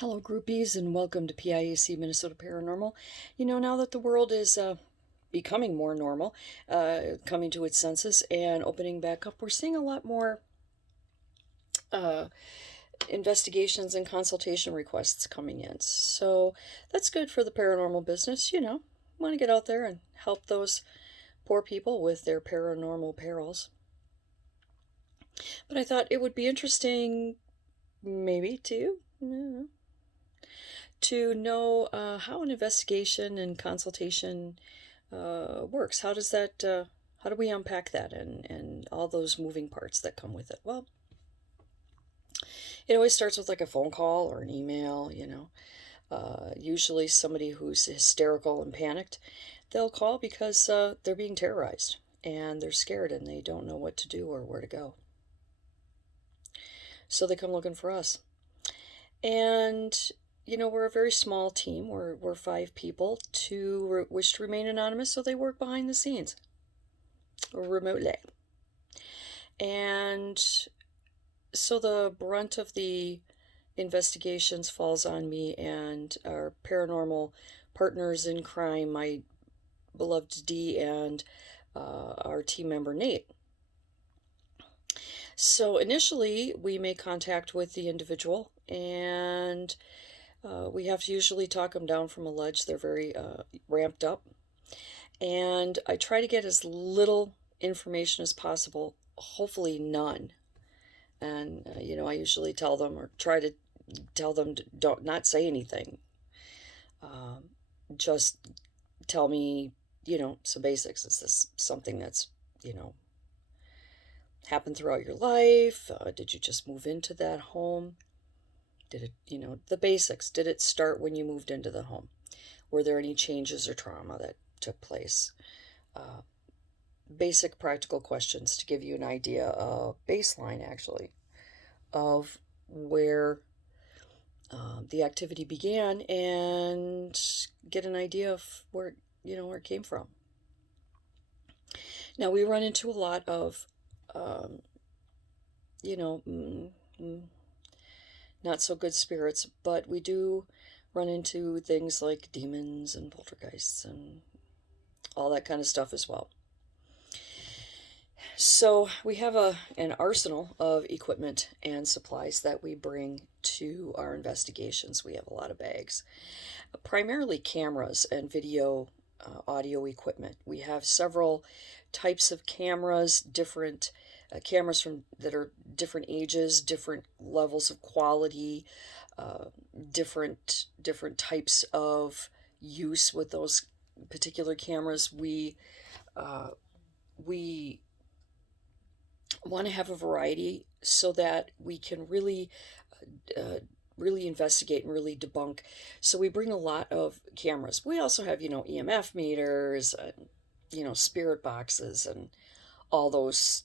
Hello, groupies, and welcome to PIAC Minnesota Paranormal. Now that the world is becoming more normal, coming to its senses and opening back up, we're seeing a lot more uh, investigations and consultation requests coming in. So that's good for the paranormal business. Want to get out there and help those poor people with their paranormal perils. But I thought it would be interesting, maybe to you. I don't know, to know how an investigation and consultation works. How do we unpack that and all those moving parts that come with it? Well, it always starts with like a phone call or an email. Usually somebody who's hysterical and panicked, they'll call because they're being terrorized and they're scared and they don't know what to do or where to go. So they come looking for us. And we're a very small team. We're 5 people. Two wish to remain anonymous, so they work behind the scenes or remotely. And so the brunt of the investigations falls on me and our paranormal partners in crime, my beloved Dee and our team member Nate. So initially, we make contact with the individual, and we have to usually talk them down from a ledge. They're very ramped up. And I try to get as little information as possible, hopefully none. And, I usually tell them or try to tell them to don't not say anything. Just tell me, some basics. Is this something that's, happened throughout your life? Did you just move into that home? Did it, the basics. Did it start when you moved into the home? Were there any changes or trauma that took place? Basic practical questions to give you an idea, baseline actually, of where the activity began and get an idea of where it came from. Now we run into a lot of you know, not so good spirits, but we do run into things like demons and poltergeists and all that kind of stuff as well. So we have an arsenal of equipment and supplies that we bring to our investigations. We have a lot of bags, primarily cameras and video audio equipment. We have several types of cameras, different cameras that are different ages, different levels of quality, different types of use with those particular cameras. We want to have a variety so that we can really investigate and really debunk. So we bring a lot of cameras. We also have, EMF meters, spirit boxes, and all those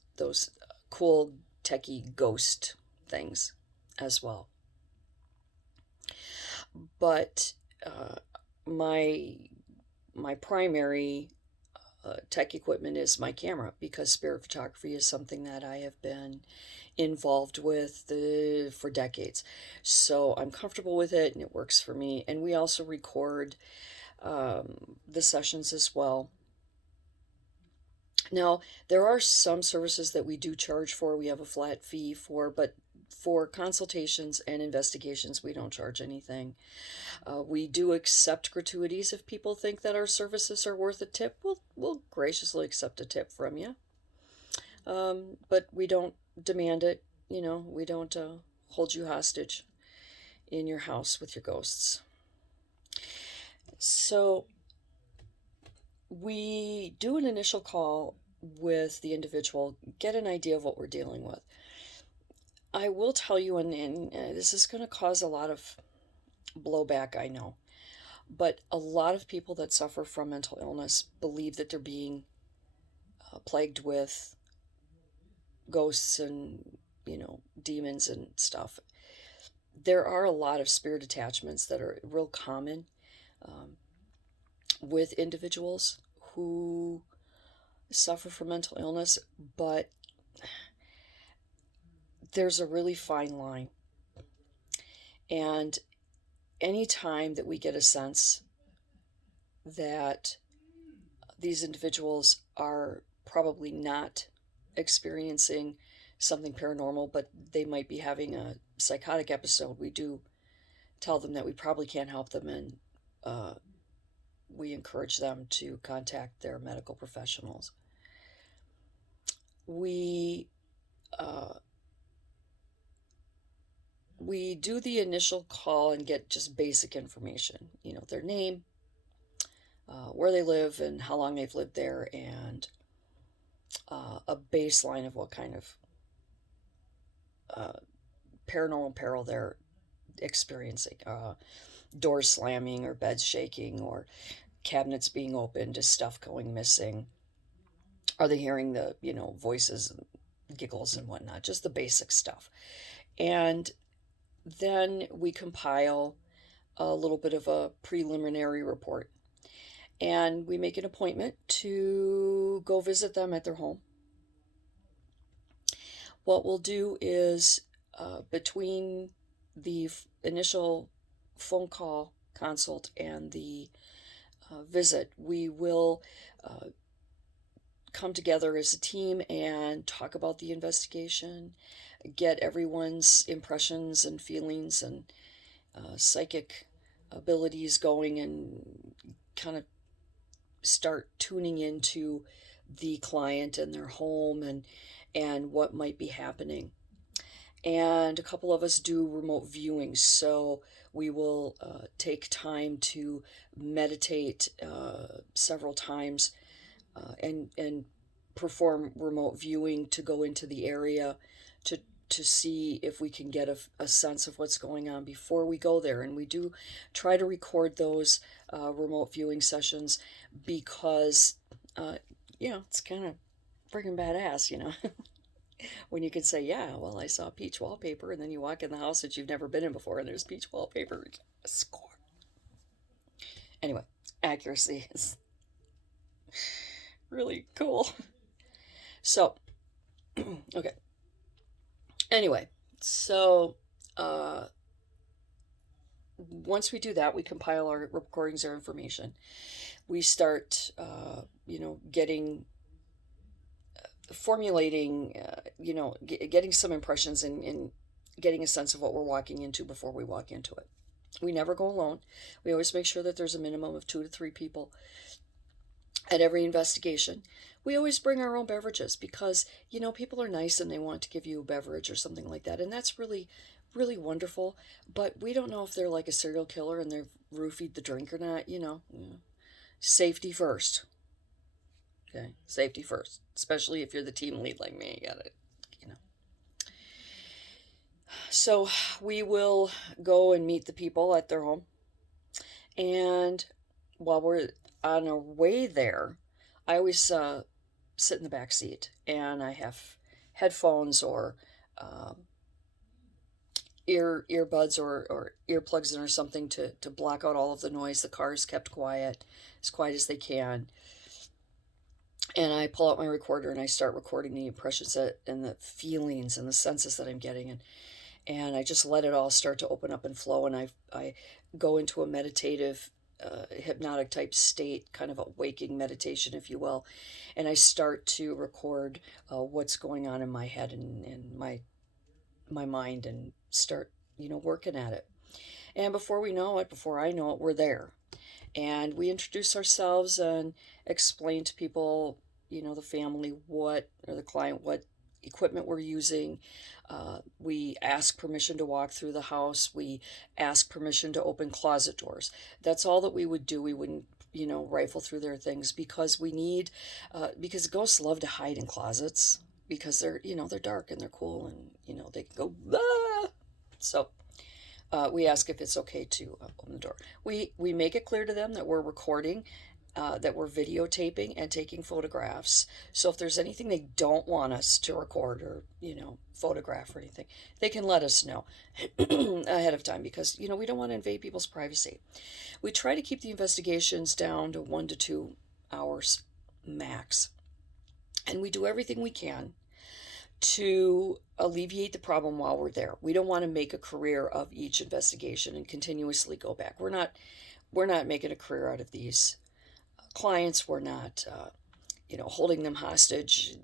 cool techie ghost things as well. But my primary tech equipment is my camera, because spirit photography is something that I have been involved with for decades. So I'm comfortable with it and it works for me. And we also record the sessions as well. Now, there are some services that we do charge for. We have a flat fee for, but for consultations and investigations, we don't charge anything. We do accept gratuities if people think that our services are worth a tip. We'll graciously accept a tip from you. But we don't demand it. We don't hold you hostage in your house with your ghosts. So we do an initial call with the individual, get an idea of what we're dealing with. I will tell you, and this is going to cause a lot of blowback, I know, but a lot of people that suffer from mental illness believe that they're being plagued with ghosts and, demons and stuff. There are a lot of spirit attachments that are real common with individuals who suffer from mental illness, but there's a really fine line. And anytime that we get a sense that these individuals are probably not experiencing something paranormal, but they might be having a psychotic episode, we do tell them that we probably can't help them, and uh, we encourage them to contact their medical professionals. We uh, we do the initial call and get just basic information, their name, where they live, and how long they've lived there, and a baseline of what kind of uh, paranormal peril they're experiencing. Doors slamming, or beds shaking, or cabinets being opened, is stuff going missing? Are they hearing the, voices and giggles and whatnot? Just the basic stuff. And then we compile a little bit of a preliminary report. And we make an appointment to go visit them at their home. What we'll do is, between the initial phone call consult and the visit, we will come together as a team and talk about the investigation, get everyone's impressions and feelings and psychic abilities going, and kind of start tuning into the client and their home, and what might be happening. And a couple of us do remote viewing, so we will take time to meditate several times, and perform remote viewing to go into the area to see if we can get a sense of what's going on before we go there. And we do try to record those remote viewing sessions, because it's kind of freaking badass, when you can say, yeah, well, I saw peach wallpaper, and then you walk in the house that you've never been in before and there's peach wallpaper. A score. Anyway, accuracy is really cool. So, okay. Anyway, so once we do that, we compile our recordings, our information. We start, getting, formulating, getting some impressions, and getting a sense of what we're walking into before we walk into it. We never go alone. We always make sure that there's a minimum of 2 to 3 people at every investigation. We always bring our own beverages, because, people are nice and they want to give you a beverage or something like that. And that's really, really wonderful. But we don't know if they're like a serial killer and they've roofied the drink or not, Safety first. Okay, safety first. Especially if you're the team lead like me, you got it, So we will go and meet the people at their home. And while we're on our way there, I always sit in the back seat, and I have headphones or earbuds or earplugs in, or something to block out all of the noise. The car is kept quiet as they can. And I pull out my recorder and I start recording the impressions and the feelings and the senses that I'm getting, and I just let it all start to open up and flow. And I go into a meditative, hypnotic type state, kind of a waking meditation, if you will. And I start to record what's going on in my head and my mind, and start, working at it. And before I know it, we're there. And we introduce ourselves and explain to people, the family, or the client, what equipment we're using. We ask permission to walk through the house. We ask permission to open closet doors. That's all that we would do. We wouldn't, rifle through their things, because we need, because ghosts love to hide in closets, because they're, they're dark and they're cool, and, they can go, ah! So we ask if it's okay to open the door. We make it clear to them that we're recording, that we're videotaping and taking photographs. So if there's anything they don't want us to record or, photograph or anything, they can let us know ahead of time, because, we don't want to invade people's privacy. We try to keep the investigations down to 1 to 2 hours max. And we do everything we can to alleviate the problem while we're there. We don't want to make a career of each investigation and continuously go back. We're not making a career out of these clients. We're not holding them hostage.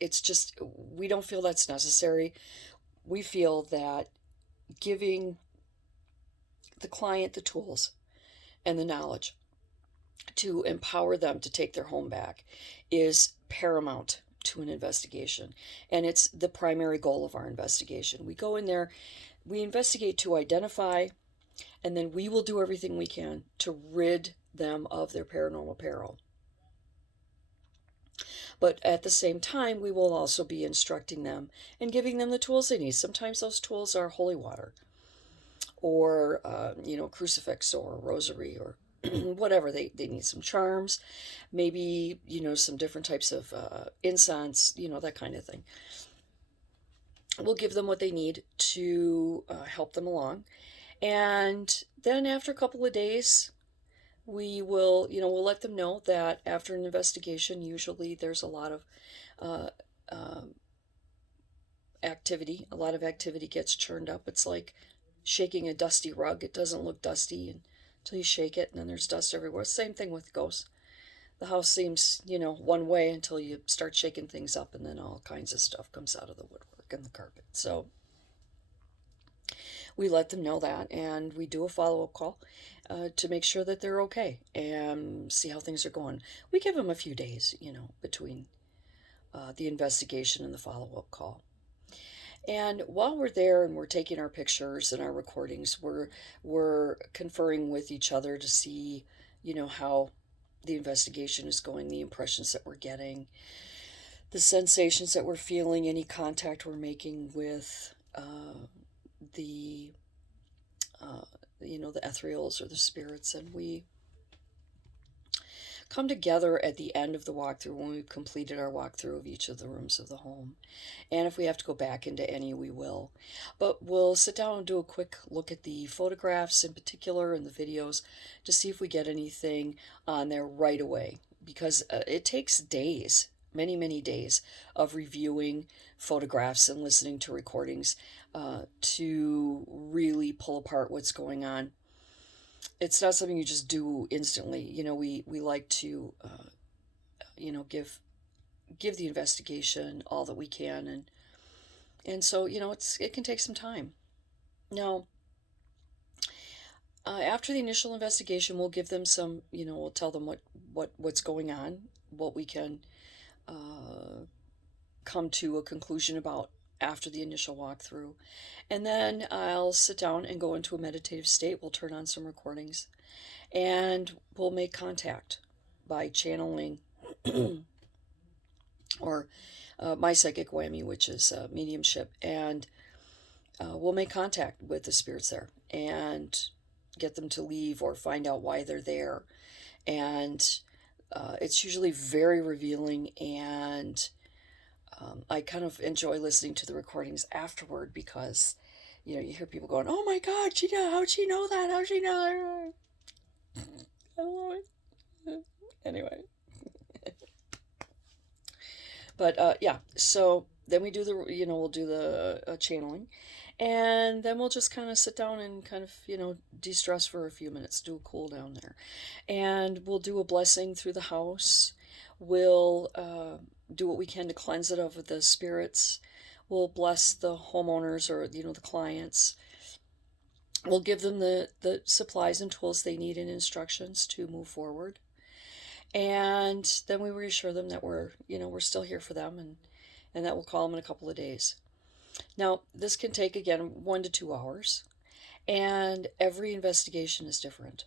It's just, we don't feel that's necessary. We feel that giving the client the tools and the knowledge to empower them to take their home back is paramount to an investigation. And it's the primary goal of our investigation. We go in there, we investigate to identify, and then we will do everything we can to rid them of their paranormal peril. But at the same time, we will also be instructing them and giving them the tools they need. Sometimes those tools are holy water or, crucifix or rosary or whatever. They need some charms, maybe, some different types of incense, that kind of thing. We'll give them what they need to help them along. And then after a couple of days, we'll let them know that after an investigation, usually there's a lot of activity. A lot of activity gets churned up. It's like shaking a dusty rug. It doesn't look dusty until you shake it, and then there's dust everywhere. Same thing with ghosts. The house seems, one way until you start shaking things up, and then all kinds of stuff comes out of the woodwork and the carpet. So we let them know that, and we do a follow-up call to make sure that they're okay and see how things are going. We give them a few days, between the investigation and the follow-up call. And while we're there and we're taking our pictures and our recordings, we're conferring with each other to see, how the investigation is going, the impressions that we're getting, the sensations that we're feeling, any contact we're making with the ethereals or the spirits. And we come together at the end of the walkthrough when we've completed our walkthrough of each of the rooms of the home. And if we have to go back into any, we will. But we'll sit down and do a quick look at the photographs in particular and the videos to see if we get anything on there right away. Because it takes days, many, many days of reviewing photographs and listening to recordings to really pull apart what's going on. It's not something you just do instantly. We like to, give the investigation all that we can, and so it can take some time. Now, after the initial investigation, we'll give them some, we'll tell them what's going on, what we can come to a conclusion about after the initial walkthrough. And then I'll sit down and go into a meditative state. We'll turn on some recordings and we'll make contact by channeling or my psychic whammy, which is mediumship. And we'll make contact with the spirits there and get them to leave or find out why they're there. And it's usually very revealing, and I kind of enjoy listening to the recordings afterward because, you hear people going, "Oh my God, how'd she know that? How'd she know that?" I love it. Anyway. But yeah, so then we do we'll do the channeling, and then we'll just kind of sit down and kind of, de-stress for a few minutes, do a cool down there. And we'll do a blessing through the house. We'll do what we can to cleanse it of the spirits. We'll bless the homeowners or, the clients. We'll give them the supplies and tools they need and instructions to move forward. And then we reassure them that we're still here for them, and that we'll call them in a couple of days. Now, this can take, again, 1 to 2 hours, and every investigation is different.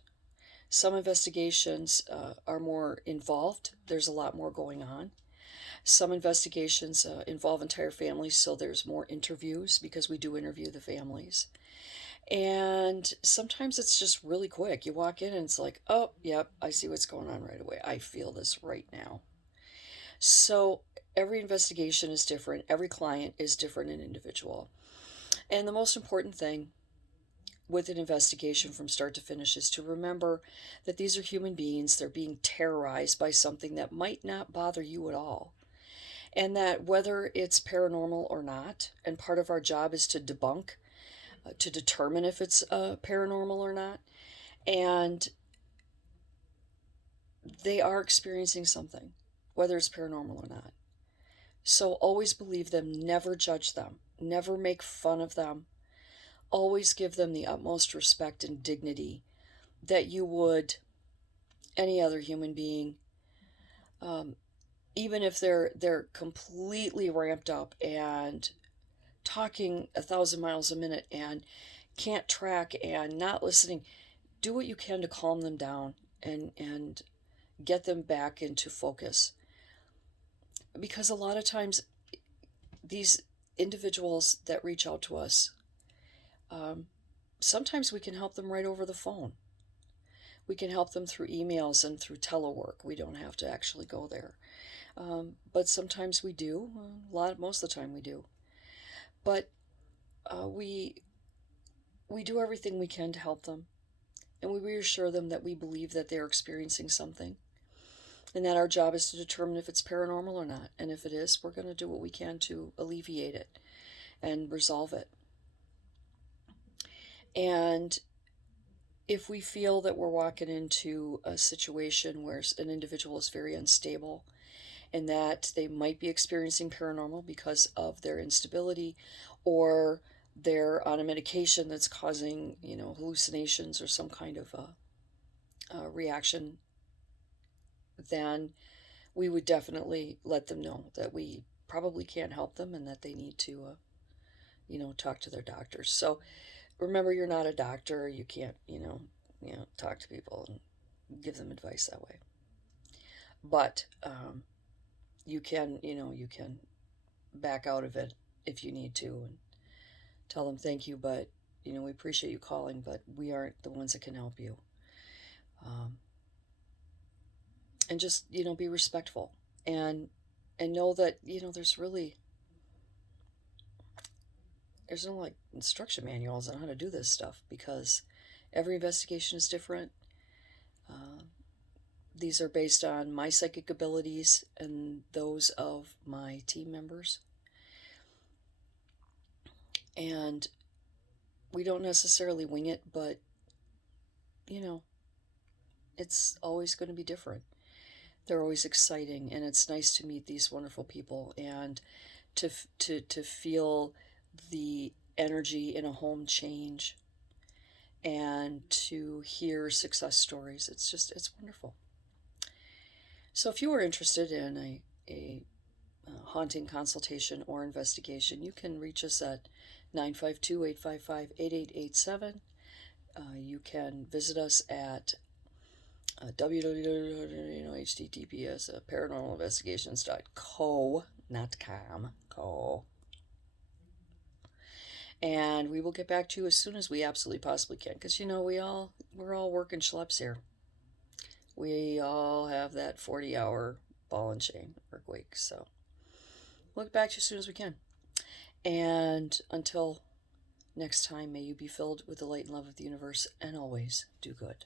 Some investigations are more involved. There's a lot more going on. Some investigations involve entire families, so there's more interviews because we do interview the families. And sometimes it's just really quick. You walk in and it's like, oh, yep, I see what's going on right away. I feel this right now. So every investigation is different. Every client is different and individual. And the most important thing with an investigation from start to finish is to remember that these are human beings. They're being terrorized by something that might not bother you at all. and that whether it's paranormal or not, and part of our job is to debunk, to determine if it's paranormal or not, and they are experiencing something, whether it's paranormal or not. So always believe them, never judge them, never make fun of them, always give them the utmost respect and dignity that you would any other human being. Even if they're completely ramped up and talking 1,000 miles a minute and can't track and not listening, do what you can to calm them down and get them back into focus. Because a lot of times these individuals that reach out to us, sometimes we can help them right over the phone. We can help them through emails and through telework. We don't have to actually go there. But sometimes we do. Most of the time we do. But we do everything we can to help them. And we reassure them that we believe that they're experiencing something. And that our job is to determine if it's paranormal or not. And if it is, we're going to do what we can to alleviate it and resolve it. And if we feel that we're walking into a situation where an individual is very unstable and that they might be experiencing paranormal because of their instability, or they're on a medication that's causing, hallucinations or some kind of reaction, then we would definitely let them know that we probably can't help them and that they need to, talk to their doctors. So remember, you're not a doctor. You can't, talk to people and give them advice that way. But you can, you can back out of it if you need to and tell them thank you, but, we appreciate you calling, but we aren't the ones that can help you. And just, be respectful and know that, there's no like instruction manuals on how to do this stuff, because every investigation is different. These are based on my psychic abilities and those of my team members. And we don't necessarily wing it, but, it's always going to be different. They're always exciting, and it's nice to meet these wonderful people and to feel the energy in a home change and to hear success stories. It's wonderful. So if you are interested in a haunting consultation or investigation, you can reach us at 952-855-8887. You can visit us at https paranormalinvestigations.co, not com, co. And we will get back to you as soon as we absolutely possibly can, because we're all working schleps here. We all have that 40-hour ball and chain work week, so we'll get back to you as soon as we can. And until next time, may you be filled with the light and love of the universe, and always do good.